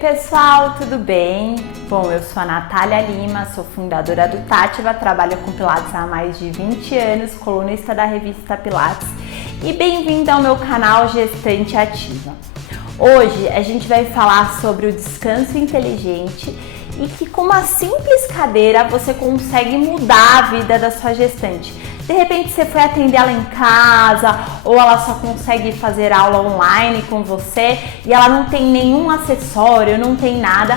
pessoal, tudo bem? Bom, eu sou a Natália Lima, sou fundadora do Tátiva, trabalho com Pilates há mais de 20 anos, colunista da revista Pilates e bem-vindo ao meu canal Gestante Ativa. Hoje a gente vai falar sobre o descanso inteligente e que com uma simples cadeira você consegue mudar a vida da sua gestante. De repente você foi atender ela em casa ou ela só consegue fazer aula online com você e ela não tem nenhum acessório, não tem nada.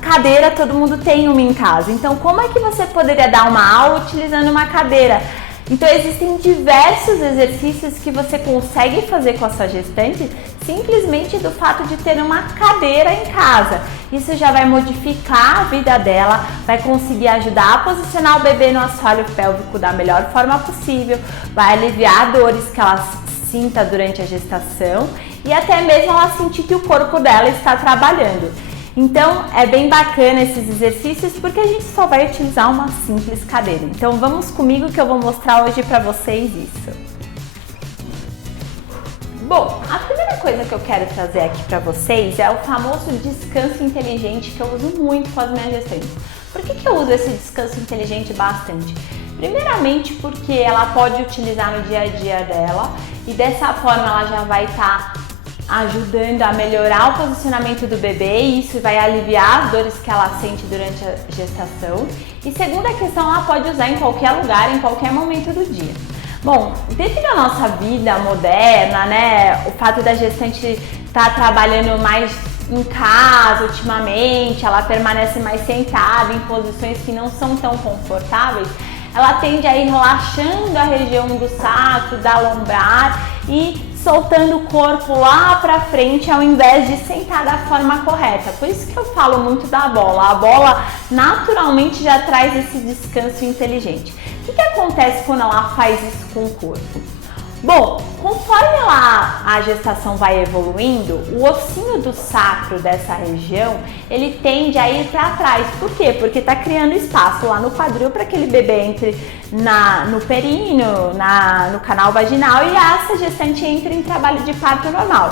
Cadeira todo mundo tem uma em casa, então como é que você poderia dar uma aula utilizando uma cadeira? Então existem diversos exercícios que você consegue fazer com a sua gestante simplesmente do fato de ter uma cadeira em casa. Isso já vai modificar a vida dela, vai conseguir ajudar a posicionar o bebê no assoalho pélvico da melhor forma possível, vai aliviar dores que ela sinta durante a gestação e até mesmo ela sentir que o corpo dela está trabalhando. Então é bem bacana esses exercícios porque a gente só vai utilizar uma simples cadeira. Então vamos comigo que eu vou mostrar hoje para vocês isso. Bom, a primeira coisa que eu quero trazer aqui para vocês é o famoso descanso inteligente que eu uso muito com as minhas gestantes. Por que eu uso esse descanso inteligente bastante? Primeiramente porque ela pode utilizar no dia a dia dela e dessa forma ela já vai estar ajudando a melhorar o posicionamento do bebê e isso vai aliviar as dores que ela sente durante a gestação. E segunda questão, ela pode usar em qualquer lugar, em qualquer momento do dia. Bom, devido à nossa vida moderna, né, o fato da gestante estar trabalhando mais em casa ultimamente, ela permanece mais sentada em posições que não são tão confortáveis, ela tende a ir relaxando a região do sacro, da lombar e soltando o corpo lá pra frente ao invés de sentar da forma correta. Por isso que eu falo muito da bola. A bola naturalmente já traz esse descanso inteligente. O que acontece quando ela faz isso com o corpo? Bom, conforme a gestação vai evoluindo, o ossinho do sacro dessa região, ele tende a ir para trás. Por quê? Porque está criando espaço lá no quadril para que aquele bebê entre no períneo, no canal vaginal e essa gestante entre em trabalho de parto normal.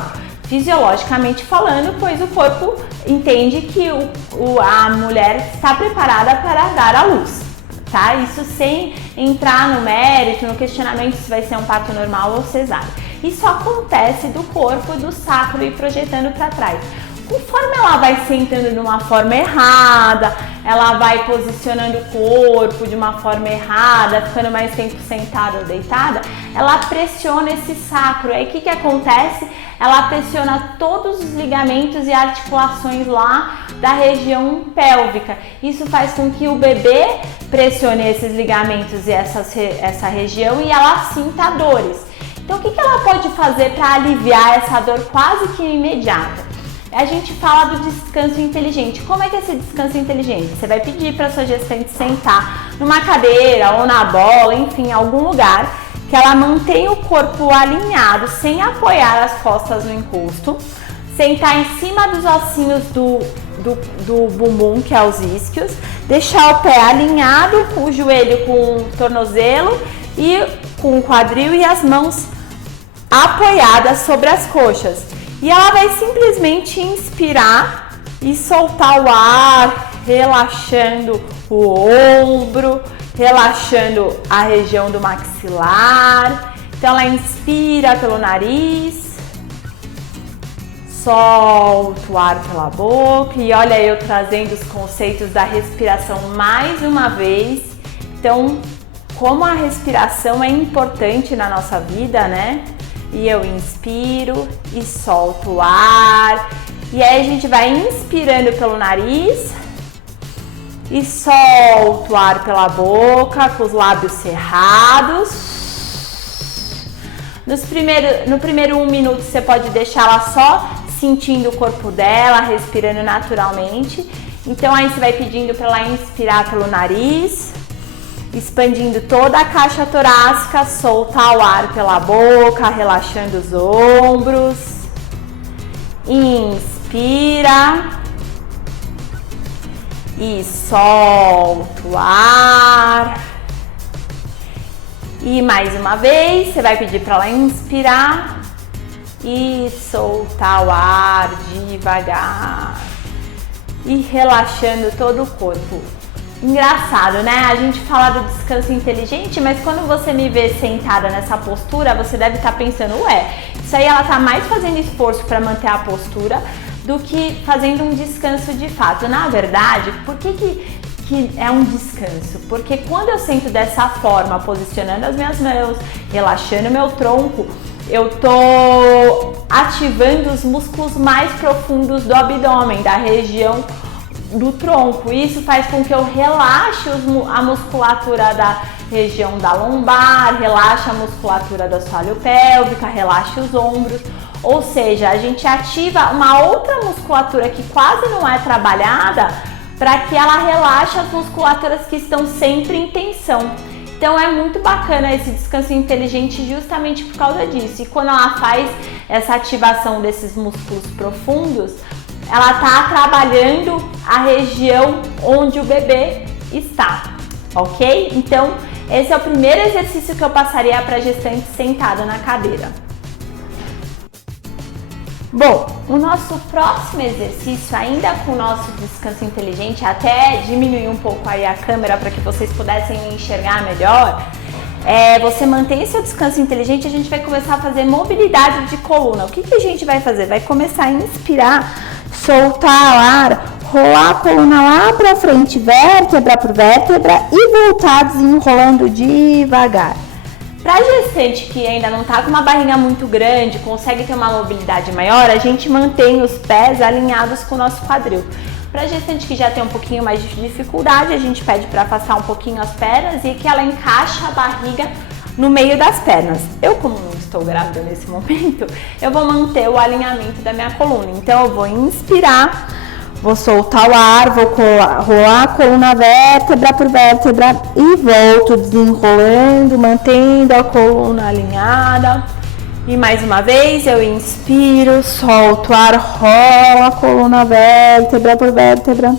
Fisiologicamente falando, pois o corpo entende que a mulher está preparada para dar à luz. Tá? Isso sem entrar no mérito, no questionamento se vai ser um parto normal ou cesárea. Isso acontece do corpo, do sacro e projetando para trás. Conforme ela vai sentando de uma forma errada, ela vai posicionando o corpo de uma forma errada, ficando mais tempo sentada ou deitada, ela pressiona esse sacro. Aí o que acontece? Ela pressiona todos os ligamentos e articulações lá da região pélvica. Isso faz com que o bebê pressione esses ligamentos e essa região e ela sinta dores. Então o que ela pode fazer para aliviar essa dor quase que imediata? A gente fala do descanso inteligente. Como é que é esse descanso inteligente? Você vai pedir para sua gestante sentar numa cadeira ou na bola, enfim, em algum lugar que ela mantenha o corpo alinhado sem apoiar as costas no encosto, sentar em cima dos ossinhos do bumbum, que é os isquios, deixar o pé alinhado com o joelho com o tornozelo e com o quadril e as mãos apoiadas sobre as coxas. E ela vai simplesmente inspirar e soltar o ar, relaxando o ombro, relaxando a região do maxilar. Então ela inspira pelo nariz, solta o ar pela boca e olha eu trazendo os conceitos da respiração mais uma vez. Então, como a respiração é importante na nossa vida, né? E eu inspiro e solto o ar. E aí a gente vai inspirando pelo nariz e solta o ar pela boca com os lábios cerrados. No primeiro 1 minuto você pode deixá-la só sentindo o corpo dela, respirando naturalmente. Então aí você vai pedindo para ela inspirar pelo nariz, expandindo toda a caixa torácica, soltar o ar pela boca, relaxando os ombros. Inspira e solta o ar. E mais uma vez, você vai pedir para ela inspirar e soltar o ar devagar. e relaxando todo o corpo. Engraçado, né? A gente fala do descanso inteligente, mas quando você me vê sentada nessa postura, você deve estar pensando, ué, isso aí ela tá mais fazendo esforço para manter a postura do que fazendo um descanso de fato. Na verdade, por que é um descanso? Porque quando eu sento dessa forma, posicionando as minhas mãos, relaxando meu tronco, eu tô ativando os músculos mais profundos do abdômen, da região do tronco. Isso faz com que eu relaxe a musculatura da região da lombar, relaxe a musculatura do assoalho pélvico, relaxe os ombros. Ou seja, a gente ativa uma outra musculatura que quase não é trabalhada para que ela relaxe as musculaturas que estão sempre em tensão. Então é muito bacana esse descanso inteligente justamente por causa disso. E quando ela faz essa ativação desses músculos profundos, ela está trabalhando a região onde o bebê está, ok? Então esse é o primeiro exercício que eu passaria para a gestante sentada na cadeira. Bom, o nosso próximo exercício, ainda com o nosso descanso inteligente, até diminuir um pouco aí a câmera para que vocês pudessem me enxergar melhor, você mantém seu descanso inteligente. A gente vai começar a fazer mobilidade de coluna. O que a gente vai fazer? Vai começar a inspirar, soltar o ar, rolar a coluna lá para frente, vértebra por vértebra e voltar desenrolando devagar. Para gestante que ainda não está com uma barriga muito grande, consegue ter uma mobilidade maior, a gente mantém os pés alinhados com o nosso quadril. Para gestante que já tem um pouquinho mais de dificuldade, a gente pede para afastar um pouquinho as pernas e que ela encaixe a barriga no meio das pernas. Eu, como não estou grávida nesse momento, eu vou manter o alinhamento da minha coluna. Então eu vou inspirar, vou soltar o ar, vou rolar a coluna vértebra por vértebra e volto desenrolando, mantendo a coluna alinhada. E mais uma vez eu inspiro, solto o ar, rolo a coluna vértebra por vértebra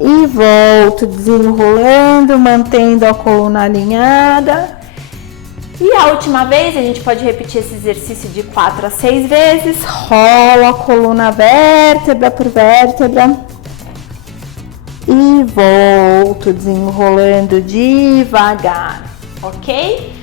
e volto desenrolando, mantendo a coluna alinhada. E a última vez, a gente pode repetir esse exercício de 4 a 6 vezes. Rolo a coluna vértebra por vértebra. E volto desenrolando devagar, ok?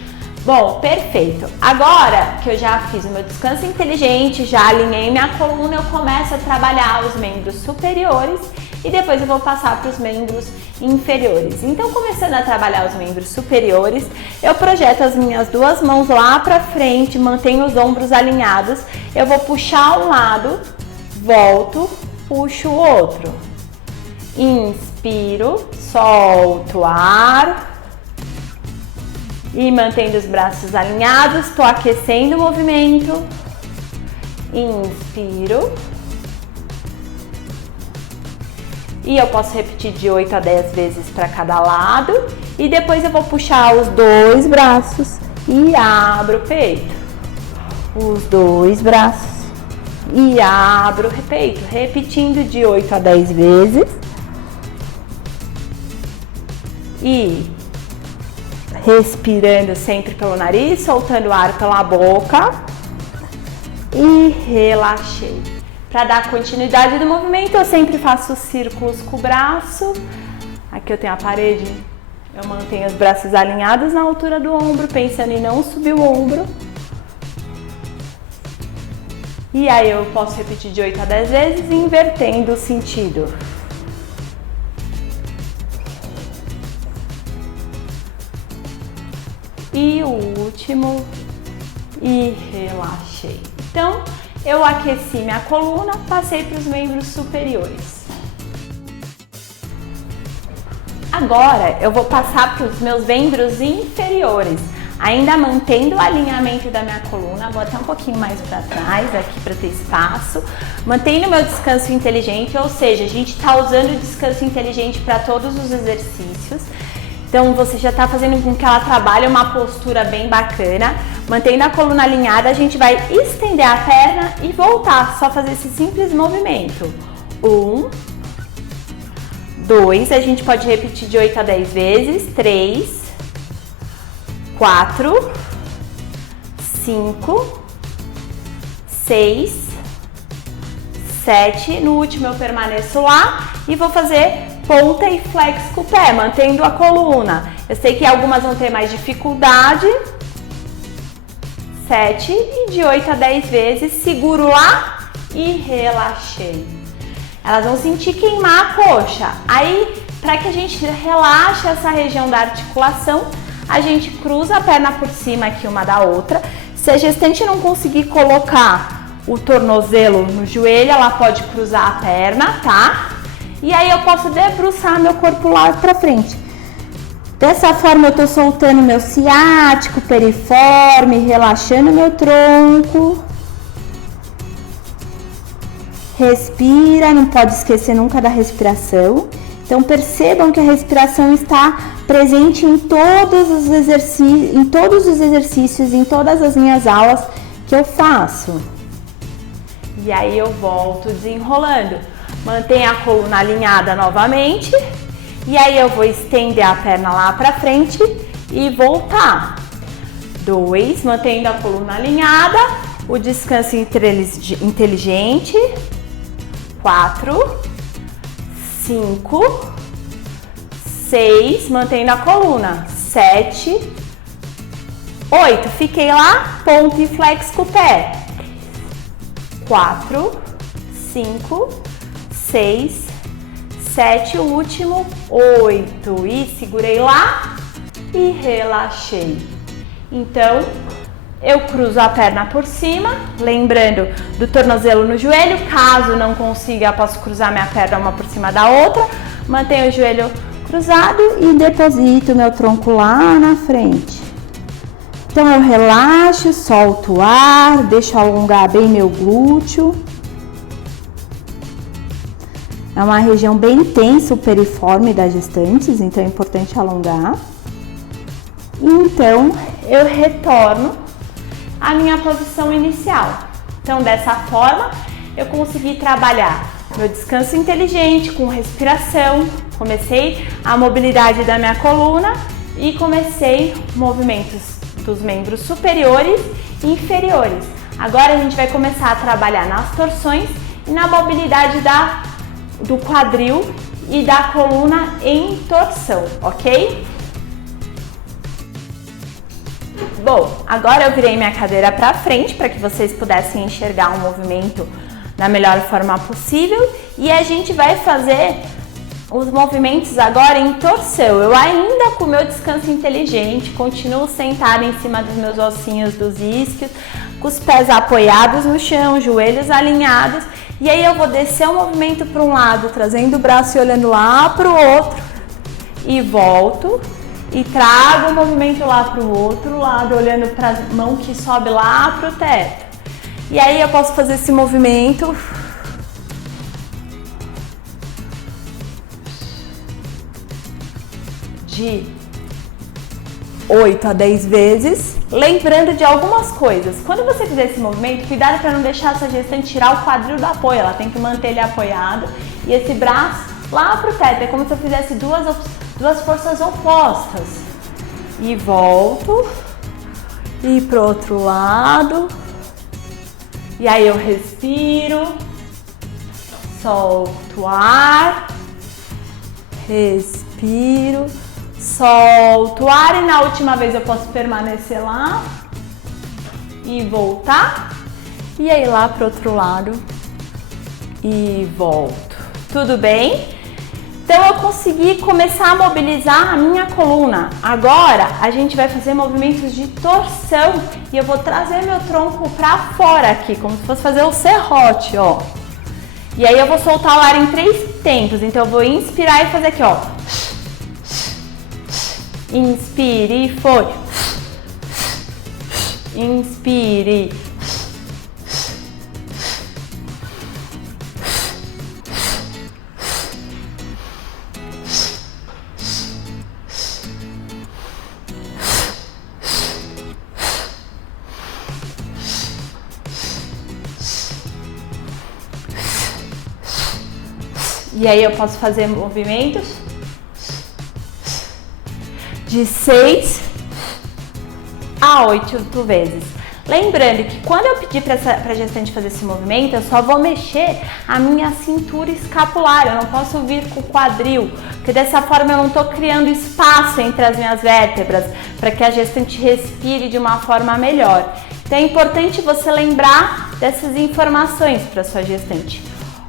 Bom, perfeito. Agora que eu já fiz o meu descanso inteligente, já alinhei minha coluna, eu começo a trabalhar os membros superiores e depois eu vou passar para os membros inferiores. Então, começando a trabalhar os membros superiores, eu projeto as minhas duas mãos lá para frente, mantenho os ombros alinhados, eu vou puxar um lado, volto, puxo o outro. Inspiro, solto o ar e mantendo os braços alinhados, estou aquecendo o movimento. Inspiro. E eu posso repetir de 8 a 10 vezes para cada lado. E depois eu vou puxar os dois braços e abro o peito. Os dois braços e abro o peito. Repetindo de 8 a 10 vezes. E respirando sempre pelo nariz, soltando o ar pela boca. E relaxei. Para dar continuidade do movimento, eu sempre faço círculos com o braço. Aqui eu tenho a parede, eu mantenho os braços alinhados na altura do ombro, pensando em não subir o ombro. E aí eu posso repetir de 8 a 10 vezes, invertendo o sentido. E o último, e relaxei. Então, eu aqueci minha coluna, passei para os membros superiores. Agora eu vou passar para os meus membros inferiores, ainda mantendo o alinhamento da minha coluna. Vou até um pouquinho mais para trás aqui para ter espaço, mantendo o meu descanso inteligente, ou seja, a gente está usando o descanso inteligente para todos os exercícios. Então você já está fazendo com que ela trabalhe uma postura bem bacana. Mantendo a coluna alinhada, a gente vai estender a perna e voltar, só fazer esse simples movimento. 1, 2, a gente pode repetir de 8 a 10 vezes. 3, 4, 5, 6, 7, no último eu permaneço lá e vou fazer ponta e flex com o pé, mantendo a coluna. Eu sei que algumas vão ter mais dificuldade. 7 e de 8 a 10 vezes, seguro lá e relaxei. Elas vão sentir queimar a coxa. Aí, para que a gente relaxe essa região da articulação, a gente cruza a perna por cima aqui uma da outra. Se a gestante não conseguir colocar o tornozelo no joelho, ela pode cruzar a perna, tá? E aí eu posso debruçar meu corpo lá pra frente. Dessa forma eu tô soltando meu ciático, piriforme, relaxando meu tronco. Respira, não pode esquecer nunca da respiração. Então percebam que a respiração está presente em todos os exercícios, em todas as minhas aulas que eu faço. E aí eu volto desenrolando. Mantenha a coluna alinhada novamente. E aí eu vou estender a perna lá pra frente e voltar. 2, mantendo a coluna alinhada. O descanso inteligente. 4, 5, 6, mantendo a coluna. 7, 8, fiquei lá, ponta e flex com o pé. 4, 5, 6, 7, o último, 8. E segurei lá e relaxei. Então, eu cruzo a perna por cima, lembrando do tornozelo no joelho. Caso não consiga, eu posso cruzar minha perna uma por cima da outra. Mantenho o joelho cruzado e deposito meu tronco lá na frente. Então eu relaxo, solto o ar, deixo alongar bem meu glúteo. É uma região bem tensa o piriforme das gestantes, então é importante alongar. Então eu retorno à minha posição inicial. Então dessa forma eu consegui trabalhar meu descanso inteligente com respiração, comecei a mobilidade da minha coluna e comecei movimentos dos membros superiores e inferiores. Agora a gente vai começar a trabalhar nas torções e na mobilidade do quadril e da coluna em torção, ok? Bom, agora eu virei minha cadeira para frente para que vocês pudessem enxergar o movimento da melhor forma possível e a gente vai fazer os movimentos agora em torção. Eu ainda com o meu descanso inteligente, continuo sentada em cima dos meus ossinhos dos isquios, com os pés apoiados no chão, joelhos alinhados, e aí eu vou descer o movimento para um lado, trazendo o braço e olhando lá para o outro, e volto, e trago o movimento lá para o outro lado, olhando para a mão que sobe lá para o teto. E aí eu posso fazer esse movimento de 8 a 10 vezes, lembrando de algumas coisas. Quando você fizer esse movimento, cuidado para não deixar essa gestante tirar o quadril do apoio, ela tem que manter ele apoiado e esse braço lá pro teto, é como se eu fizesse duas forças opostas. E volto, e pro outro lado, e aí eu respiro, solto o ar, respiro, solto o ar e na última vez eu posso permanecer lá e voltar e aí lá pro outro lado e volto. Tudo bem? Então eu consegui começar a mobilizar a minha coluna. Agora a gente vai fazer movimentos de torção e eu vou trazer meu tronco pra fora aqui, como se fosse fazer um serrote, ó. E aí eu vou soltar o ar em 3 tempos, então eu vou inspirar e fazer aqui, ó. Inspire e foi. Inspire. E aí eu posso fazer movimentos de 6 a 8 vezes. Lembrando que quando eu pedir para a gestante fazer esse movimento, eu só vou mexer a minha cintura escapular, eu não posso vir com o quadril, porque dessa forma eu não estou criando espaço entre as minhas vértebras para que a gestante respire de uma forma melhor. Então é importante você lembrar dessas informações para sua gestante,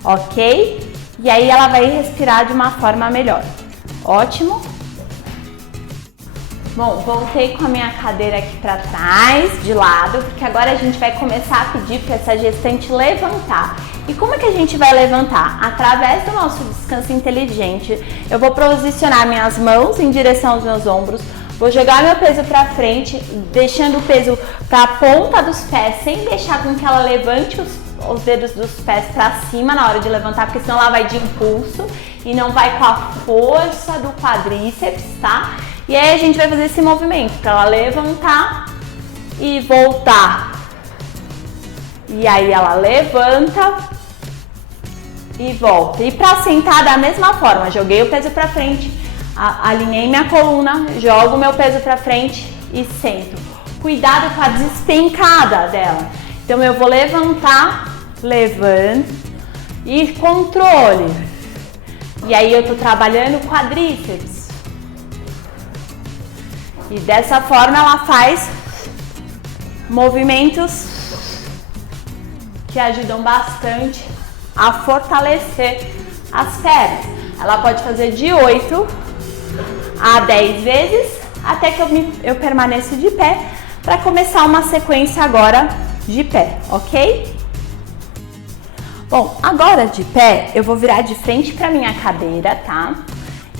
ok? E aí ela vai respirar de uma forma melhor. Ótimo? Bom, voltei com a minha cadeira aqui para trás, de lado, porque agora a gente vai começar a pedir para essa gestante levantar. E como é que a gente vai levantar? Através do nosso descanso inteligente, eu vou posicionar minhas mãos em direção aos meus ombros, vou jogar meu peso para frente, deixando o peso para a ponta dos pés, sem deixar com que ela levante os dedos dos pés para cima na hora de levantar, porque senão ela vai de impulso e não vai com a força do quadríceps, tá? E aí a gente vai fazer esse movimento para ela levantar e voltar. E aí ela levanta e volta. E para sentar da mesma forma, joguei o peso para frente, alinhei minha coluna, jogo meu peso para frente e sento. Cuidado com a despencada dela. Então eu vou levantar, levanto e controle. E aí eu tô trabalhando quadríceps. E dessa forma ela faz movimentos que ajudam bastante a fortalecer as pernas. Ela pode fazer de 8 a 10 vezes até que eu permaneça de pé para começar uma sequência agora de pé, ok? Bom, agora de pé eu vou virar de frente para minha cadeira, tá?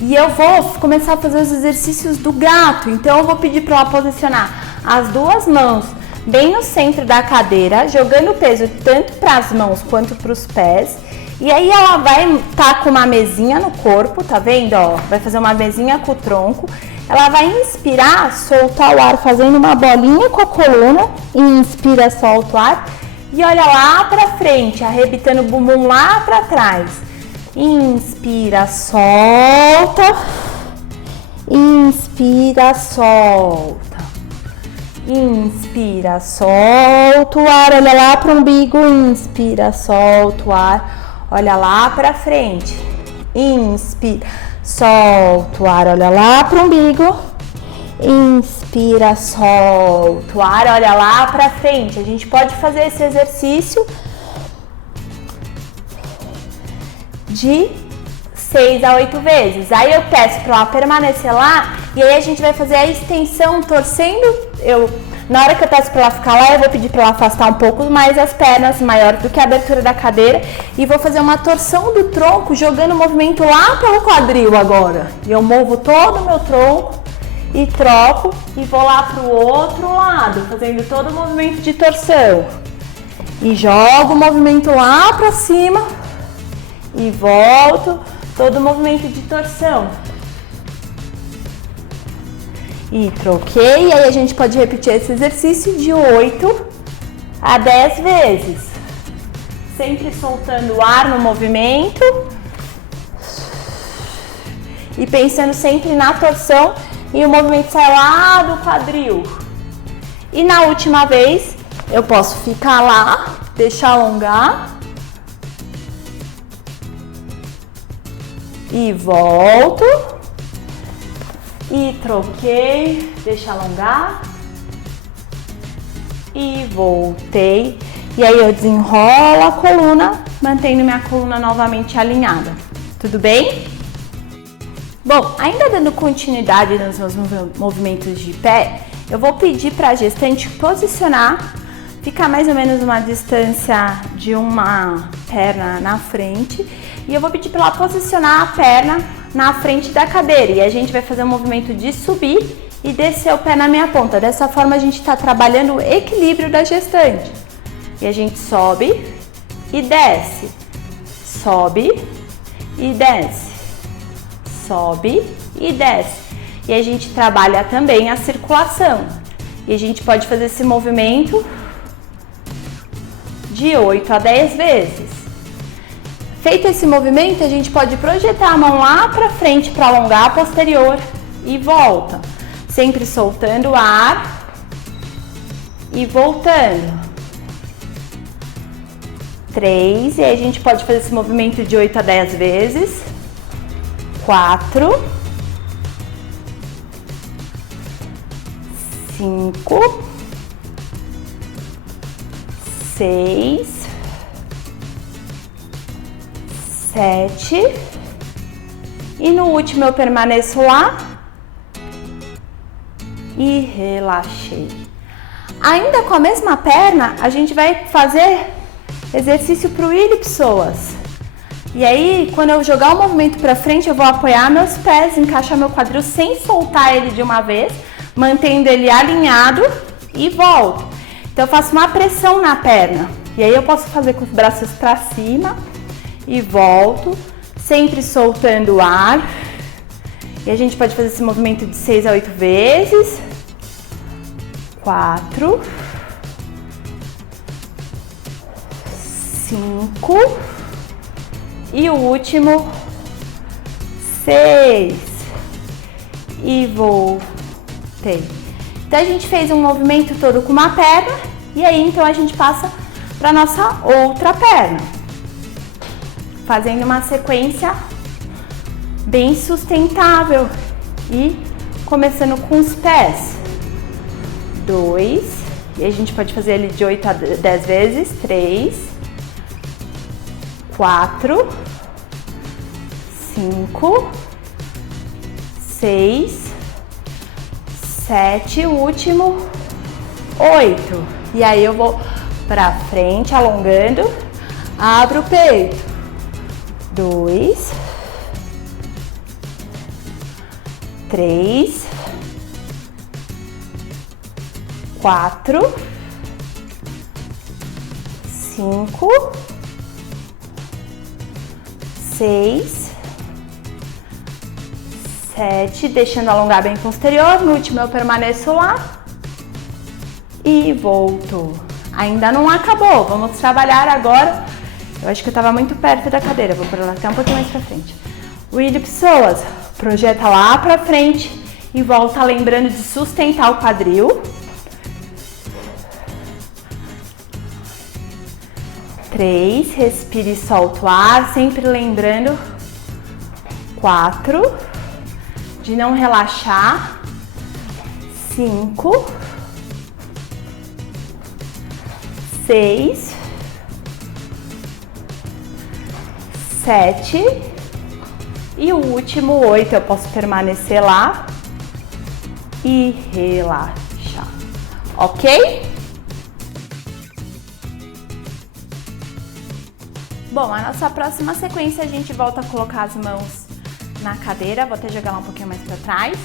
E eu vou começar a fazer os exercícios do gato, então eu vou pedir para ela posicionar as duas mãos bem no centro da cadeira, jogando o peso tanto para as mãos quanto para os pés. E aí ela vai estar com uma mesinha no corpo, tá vendo? Ó, vai fazer uma mesinha com o tronco. Ela vai inspirar, soltar o ar fazendo uma bolinha com a coluna, inspira, solta o ar e olha lá para frente, arrebitando o bumbum lá para trás. Inspira, solta, inspira, solta, inspira, solta o ar, olha lá para o umbigo, inspira, solta o ar, olha lá para frente, inspira, solta o ar, olha lá para o umbigo, inspira, solta o ar, olha lá para frente. A gente pode fazer esse exercício de 6 a 8 vezes. Aí eu peço para ela permanecer lá e aí a gente vai fazer a extensão torcendo. Na hora que eu peço para ela ficar lá, eu vou pedir para ela afastar um pouco mais as pernas, maior do que a abertura da cadeira, e vou fazer uma torção do tronco, jogando o movimento lá pelo quadril agora. E eu movo todo o meu tronco e troco e vou lá para o outro lado, fazendo todo o movimento de torção. E jogo o movimento lá para cima e volto, todo o movimento de torção. E troquei, e aí a gente pode repetir esse exercício de 8 a 10 vezes. Sempre soltando o ar no movimento e pensando sempre na torção, e o movimento sai lá do quadril. E na última vez, eu posso ficar lá, deixar alongar e volto. E troquei, deixa alongar e voltei. E aí eu desenrolo a coluna, mantendo minha coluna novamente alinhada. Tudo bem? Bom, ainda dando continuidade nos meus movimentos de pé, eu vou pedir para a gestante posicionar, ficar mais ou menos uma distância de uma perna na frente, e eu vou pedir para ela posicionar a perna na frente da cadeira, e a gente vai fazer um movimento de subir e descer o pé na minha ponta. Dessa forma a gente está trabalhando o equilíbrio da gestante. E a gente sobe e desce, sobe e desce, sobe e desce. E a gente trabalha também a circulação. E a gente pode fazer esse movimento de 8 a 10 vezes. Feito esse movimento, a gente pode projetar a mão lá para frente para alongar a posterior e volta, sempre soltando o ar e voltando. 3, e aí a gente pode fazer esse movimento de 8 a 10 vezes. 4, 5, 6, 7, e no último eu permaneço lá e relaxei. Ainda com a mesma perna, a gente vai fazer exercício para o iliopsoas. E aí, quando eu jogar o movimento para frente, eu vou apoiar meus pés, encaixar meu quadril sem soltar ele de uma vez, mantendo ele alinhado e volto. Então eu faço uma pressão na perna. E aí eu posso fazer com os braços para cima e volto, sempre soltando o ar. E a gente pode fazer esse movimento de 6 a 8 vezes. 4, 5 e o último 6 e voltei. Então a gente fez um movimento todo com uma perna e aí então a gente passa para nossa outra perna, fazendo uma sequência bem sustentável e começando com os pés. 2, e a gente pode fazer ele de 8 a 10 vezes. 3, 4, 5, 6, 7, o último 8. E aí eu vou pra frente, alongando, abro o peito. 2, 3, 4, 5, 6, 7, deixando alongar bem posterior. No último eu permaneço lá e volto. Ainda não acabou, vamos trabalhar agora. Eu acho que eu estava muito perto da cadeira, vou por ela até um pouquinho mais pra frente. O iliopsoas, projeta lá pra frente e volta, lembrando de sustentar o quadril. 3, respire e solta o ar, sempre lembrando. 4, de não relaxar. 5, 6, 7 e o último 8. Eu posso permanecer lá e relaxar, ok? Bom, a nossa próxima sequência a gente volta a colocar as mãos na cadeira. Vou até jogar lá um pouquinho mais para trás.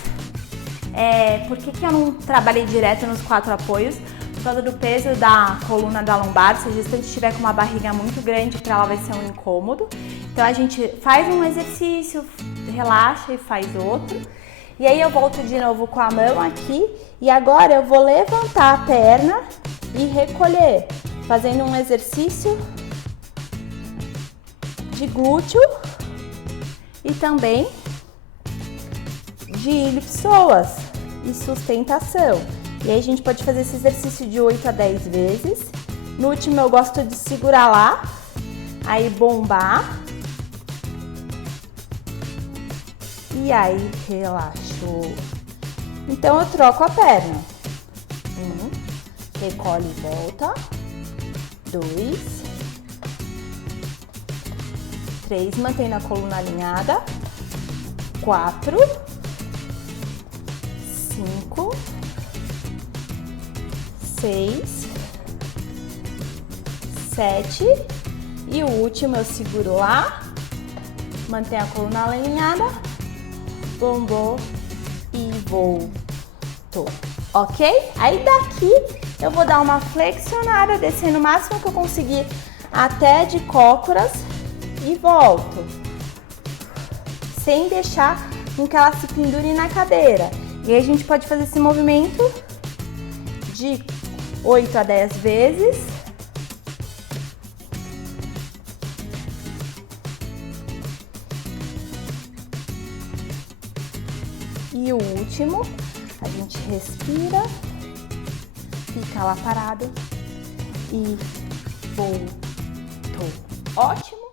Por que eu não trabalhei direto nos 4 apoios? Por causa do peso da coluna da lombar. Se a gestante estiver com uma barriga muito grande, para ela vai ser um incômodo. Então a gente faz um exercício, relaxa e faz outro. E aí eu volto de novo com a mão aqui. E agora eu vou levantar a perna e recolher, fazendo um exercício de glúteo e também de iliopsoas e sustentação. E aí a gente pode fazer esse exercício de 8 a 10 vezes. No último eu gosto de segurar lá, aí bombar. E aí relaxou. Então eu troco a perna. 1, recolhe e volta. 2, 3, mantém a coluna alinhada. 4, 5, 6, 7 e o último eu seguro lá, mantém a coluna alinhada, bombou e voltou, ok? Aí daqui eu vou dar uma flexionada, descendo o máximo que eu conseguir até de cócoras e volto, sem deixar com que ela se pendure na cadeira. E aí a gente pode fazer esse movimento de 8 a 10 vezes. E o último, a gente respira, fica lá parado e voltou. Ótimo!